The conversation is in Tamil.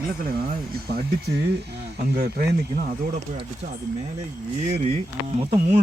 இல்ல தலைவா இப்ப அடிச்சு அங்க ட்ரெயின் நிக்கணும் அதோட போய் அடிச்சு அது மேலே ஏறி மொத்தம் 3